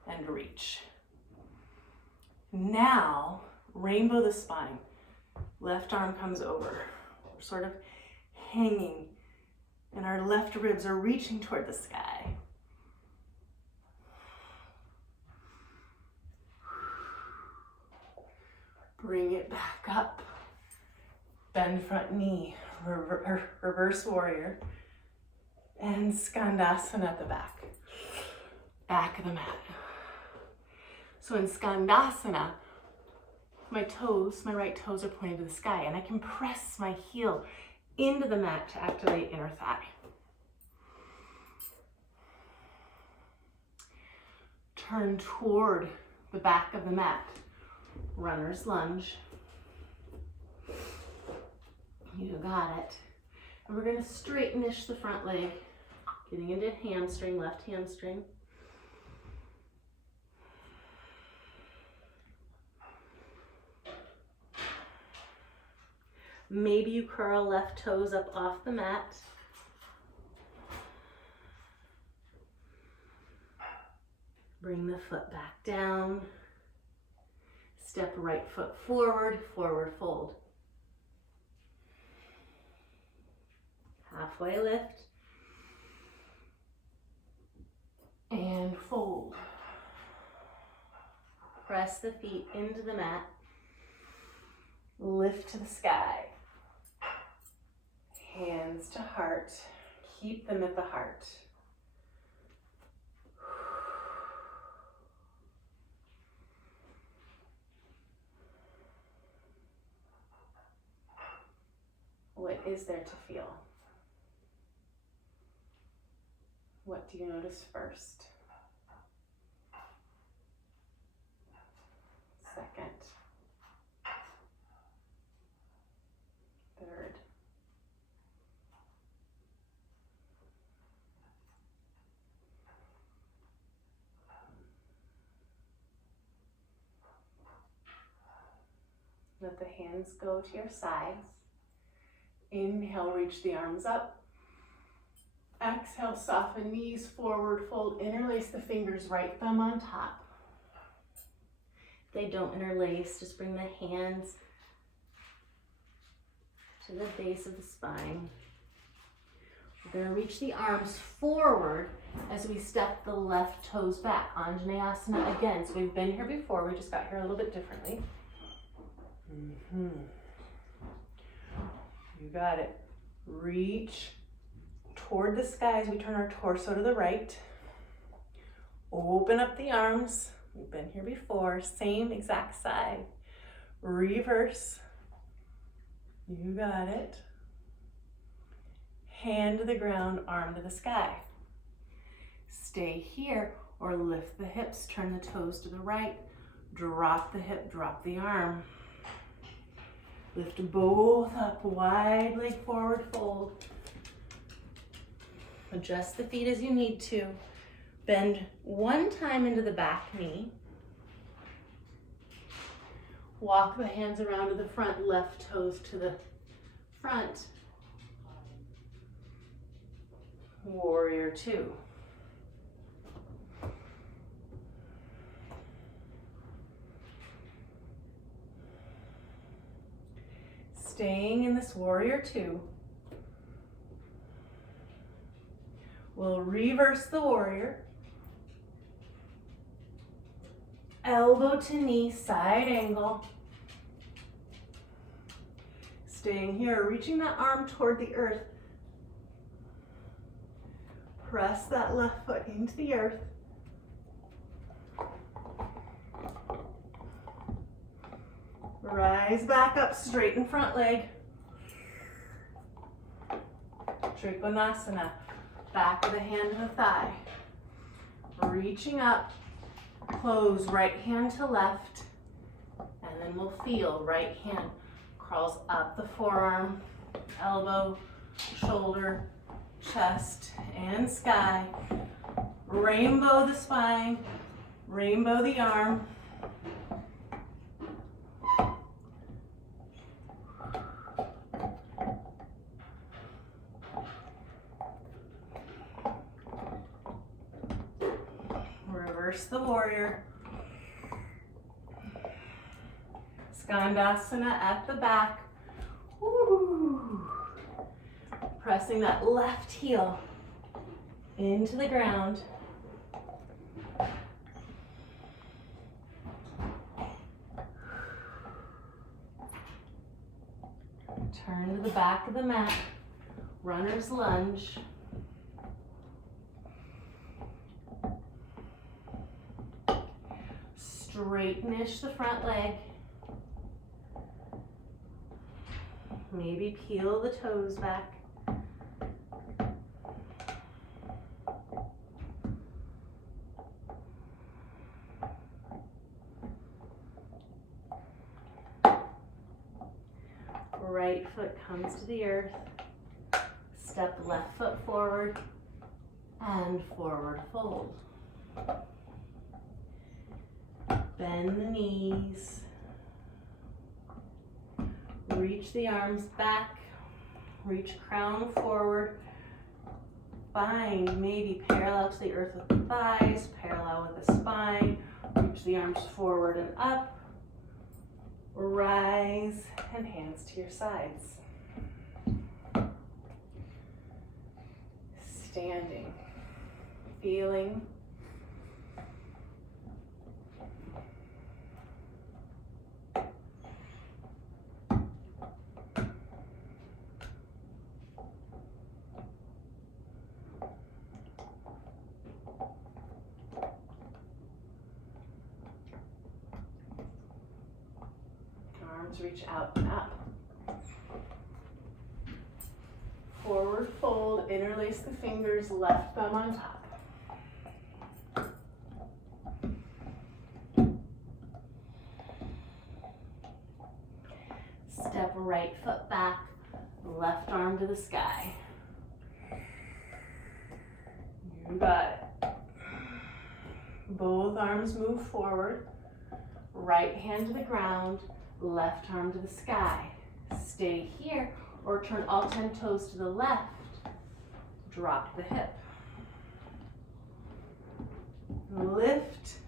And reach. Now, rainbow the spine. Left arm comes over. We're sort of hanging, and our left ribs are reaching toward the sky. Bring it back up. Bend front knee, reverse warrior, and Skandasana at the back. Back of the mat. So in Skandasana, my right toes are pointed to the sky, and I can press my heel into the mat to activate inner thigh. Turn toward the back of the mat. Runner's lunge. You got it. And we're going to straighten-ish the front leg, getting into hamstring, left hamstring. Maybe you curl left toes up off the mat. Bring the foot back down. Step right foot forward, forward fold. Halfway lift. And fold. Press the feet into the mat. Lift to the sky. Hands to heart. Keep them at the heart. What is there to feel? What do you notice first? Second. Third. Let the hands go to your sides. Inhale, reach the arms up. Exhale, soften knees forward, fold, interlace the fingers, right thumb on top. If they don't interlace, just bring the hands to the base of the spine. We're going to reach the arms forward as we step the left toes back. Anjaneyasana again. So we've been here before, we just got here a little bit differently. You got it. Reach toward the sky as we turn our torso to the right. Open up the arms. We've been here before. Same exact side. Reverse. You got it. Hand to the ground, arm to the sky. Stay here or lift the hips, turn the toes to the right. Drop the hip, drop the arm. Lift both up, wide leg forward fold. Adjust the feet as you need to. Bend one time into the back knee. Walk the hands around to the front, left toes to the front. Warrior two. Staying in this warrior two. We'll reverse the warrior. Elbow to knee, side angle. Staying here, reaching that arm toward the earth. Press that left foot into the earth. Rise back up, straighten front leg. Trikonasana. Back of the hand to the thigh. Reaching up, close right hand to left, and then we'll feel right hand crawls up the forearm, elbow, shoulder, chest, and sky. Rainbow the spine, rainbow the arm. Reverse the warrior. Skandasana at the back. Woo. Pressing that left heel into the ground. Turn to the back of the mat. Runner's lunge. Straighten-ish the front leg. Maybe peel the toes back. Right foot comes to the earth. Step left foot forward and forward fold. Bend the knees. Reach the arms back, reach crown forward, find maybe parallel to the earth with the thighs, parallel with the spine, reach the arms forward and up, rise, and hands to your sides. Standing, feeling. Arms reach out and up. Forward fold, interlace the fingers, left thumb on top. Step right foot back, left arm to the sky. You got it. Both arms move forward, right hand to the ground, left arm to the sky. Stay here or turn all 10 toes to the left. Drop the hip. Lift.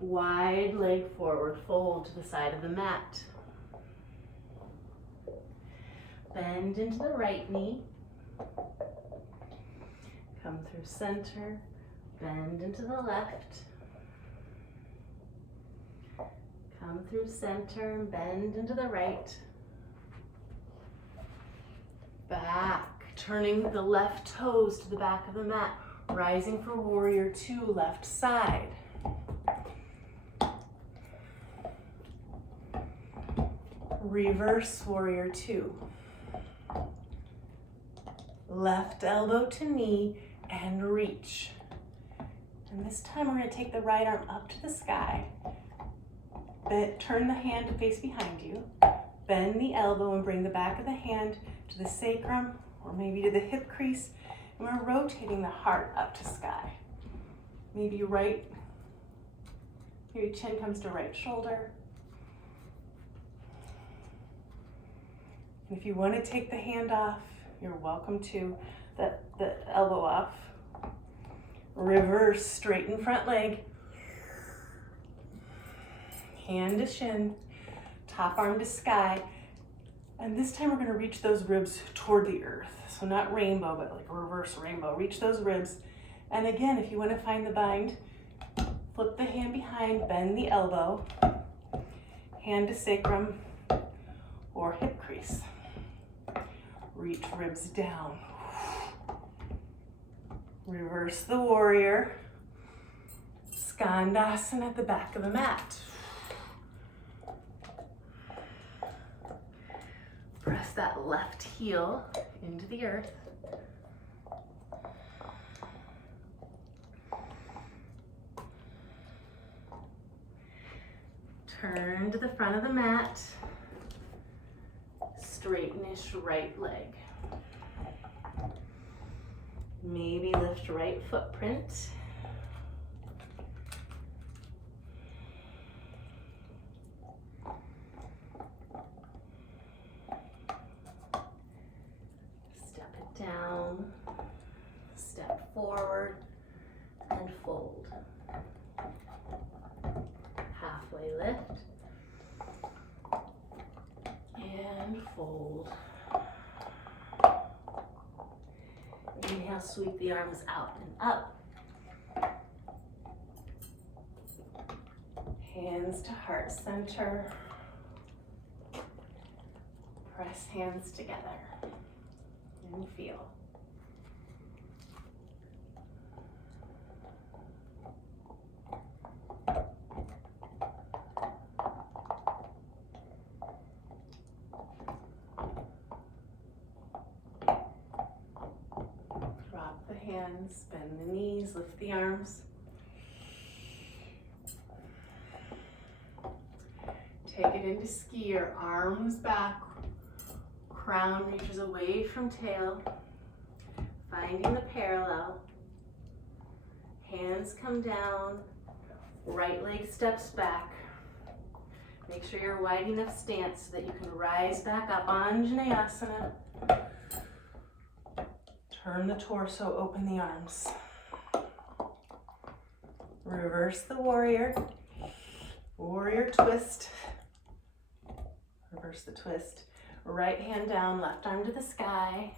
Wide leg forward, fold to the side of the mat. Bend into the right knee. Come through center. Bend into the left. Come through center and bend into the right. Back, turning the left toes to the back of the mat. Rising for warrior two, left side. Reverse warrior two. Left elbow to knee and reach. And this time we're going to take the right arm up to the sky. Turn the hand to face behind you. Bend the elbow and bring the back of the hand to the sacrum or maybe to the hip crease. And we're rotating the heart up to sky. Maybe chin comes to right shoulder. And if you want to take the hand off, you're welcome to. The elbow off. Reverse, straighten front leg. Hand to shin, top arm to sky. And this time we're going to reach those ribs toward the earth. So not rainbow, but like a reverse rainbow. Reach those ribs. And again, if you want to find the bind, flip the hand behind, bend the elbow, hand to sacrum or hip crease. Reach ribs down. Reverse the warrior. Skandasana at the back of the mat. Press that left heel into the earth. Turn to the front of the mat. Straightenish right leg. Maybe lift right footprint. Step it down, step forward, and fold. Halfway lift, and fold. Inhale, sweep the arms out and up. Hands to heart center. Press hands together and feel. Hands, bend the knees, lift the arms. Take it into skier, arms back, crown reaches away from tail, finding the parallel. Hands come down, right leg steps back. Make sure you're wide enough stance so that you can rise back up, Anjaneyasana. Turn the torso, open the arms. Reverse the warrior. Warrior twist. Reverse the twist. Right hand down, left arm to the sky.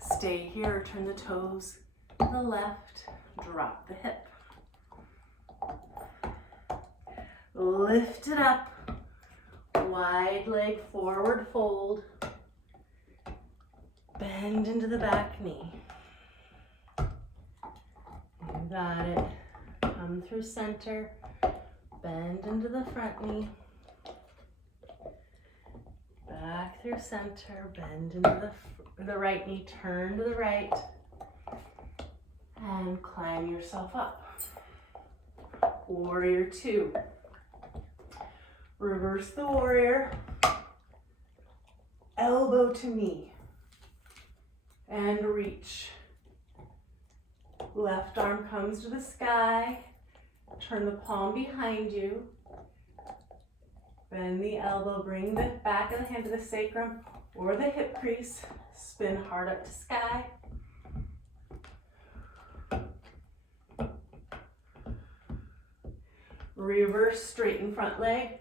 Stay here, turn the toes to the left. Drop the hip. Lift it up. Wide leg forward fold. Bend into the back knee. You got it. Come through center. Bend into the front knee. Back through center. Bend into the right knee. Turn to the right. And climb yourself up. Warrior two. Reverse the warrior. Elbow to knee. And reach. Left arm comes to the sky. Turn the palm behind you. Bend the elbow. Bring the back of the hand to the sacrum or the hip crease. Spin hard up to sky. Reverse, straighten front leg.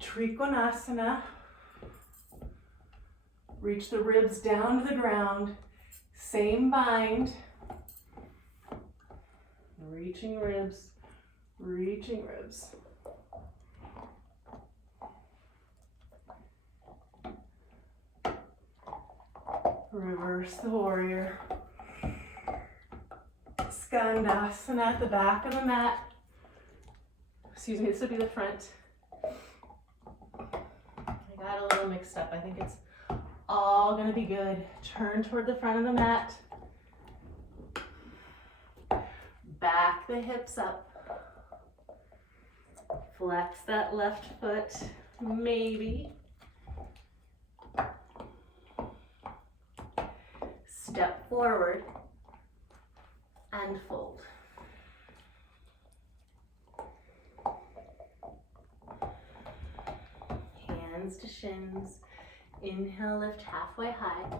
Trikonasana. Reach the ribs down to the ground. Same bind. Reaching ribs, reaching ribs. Reverse the warrior. Skandasana at the back of the mat. Excuse me, this would be the front. I got a little mixed up. I think it's all gonna be good. Turn toward the front of the mat. Back the hips up. Flex that left foot, maybe. Step forward and fold. Hands to shins. Inhale, lift halfway high.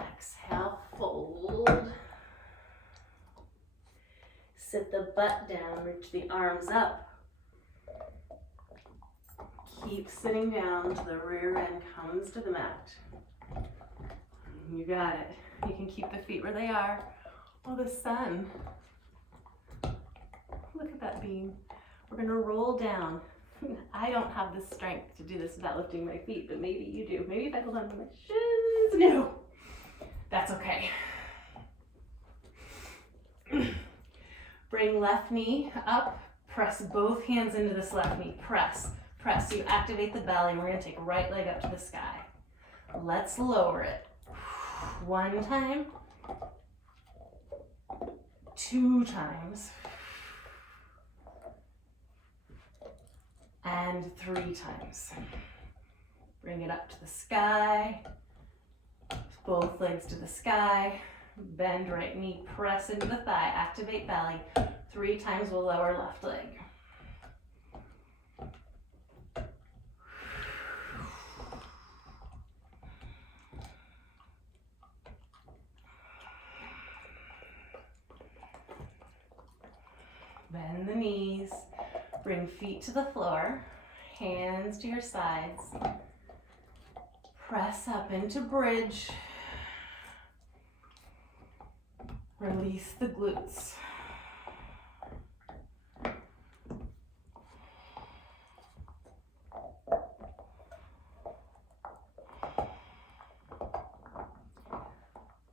Exhale, fold. Sit the butt down, reach the arms up. Keep sitting down till the rear end comes to the mat. You got it. You can keep the feet where they are. Oh, the sun. Look at that beam. We're gonna roll down. I don't have the strength to do this without lifting my feet, but maybe you do. Maybe if I hold on to my shins. No, that's okay. Bring left knee up. Press both hands into this left knee. Press, press. So you activate the belly. We're gonna take right leg up to the sky. Let's lower it. One time. Two times. And three times. Bring it up to the sky. Both legs to the sky. Bend right knee, press into the thigh, activate belly. Three times we'll lower left leg. Bend the knees. Bring feet to the floor, hands to your sides. Press up into bridge. Release the glutes.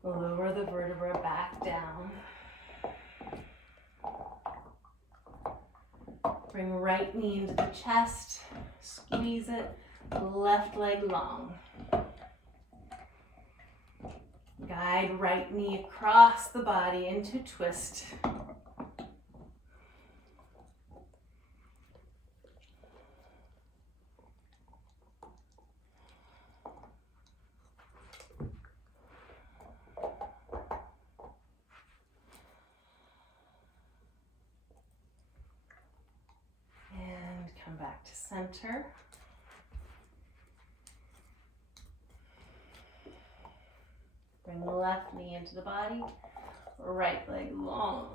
Lower the vertebra back down. Bring right knee into the chest, squeeze it, left leg long. Guide right knee across the body into twist. to center. Bring the left knee into the body, right leg long.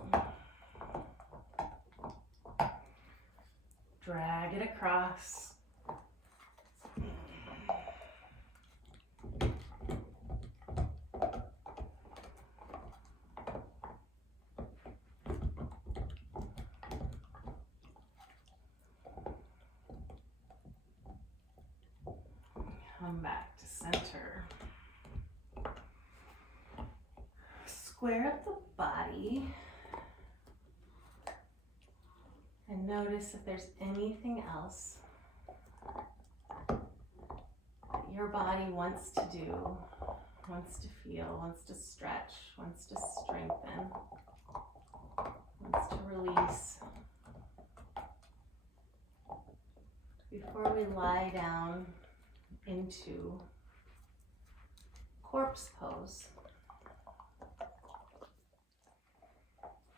Drag it across. Come back to center. Square up the body. And notice if there's anything else that your body wants to do, wants to feel, wants to stretch, wants to strengthen, wants to release. Before we lie down into corpse pose.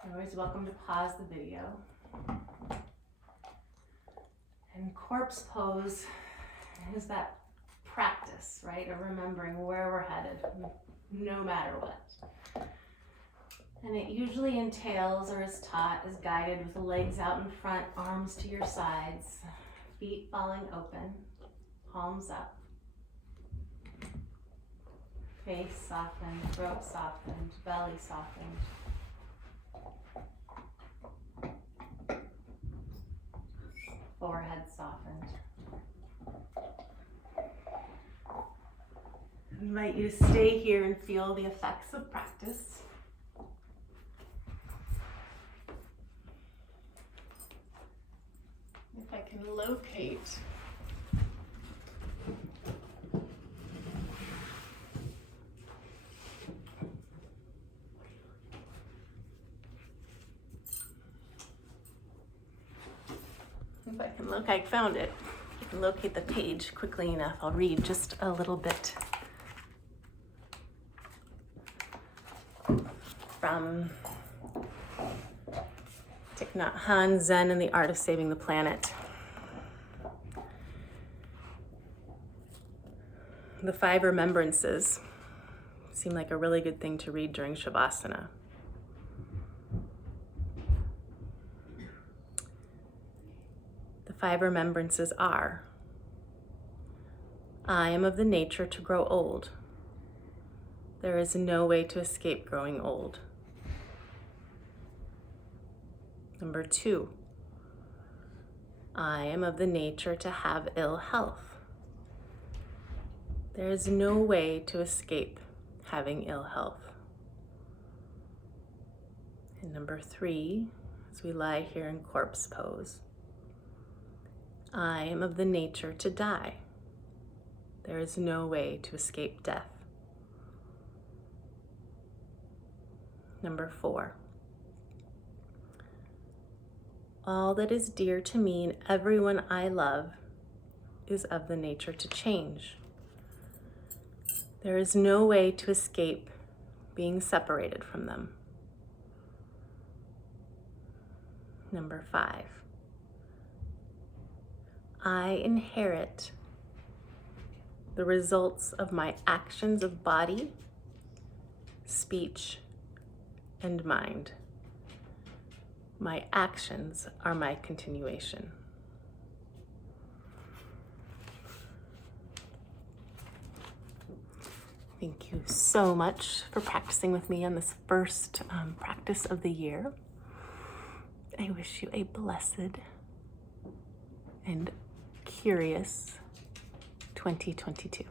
You're always welcome to pause the video. And corpse pose is that practice, right, of remembering where we're headed, no matter what. And it usually entails, or is taught, is guided with the legs out in front, arms to your sides, feet falling open, palms up. Face softened, throat softened, belly softened. Forehead softened. I invite you to stay here and feel the effects of practice. If I can locate I found it. If I can locate the page quickly enough, I'll read just a little bit from Thich Nhat Hanh, Zen and the Art of Saving the Planet. The 5 remembrances seem like a really good thing to read during Shavasana. The 5 remembrances are: I am of the nature to grow old. There is no way to escape growing old. Number 2, I am of the nature to have ill health. There is no way to escape having ill health. And number 3, as we lie here in corpse pose, I am of the nature to die. There is no way to escape death. Number 4, all that is dear to me and everyone I love is of the nature to change. There is no way to escape being separated from them. Number 5, I inherit the results of my actions of body, speech, and mind. My actions are my continuation. Thank you so much for practicing with me on this first practice of the year. I wish you a blessed and curious 2022.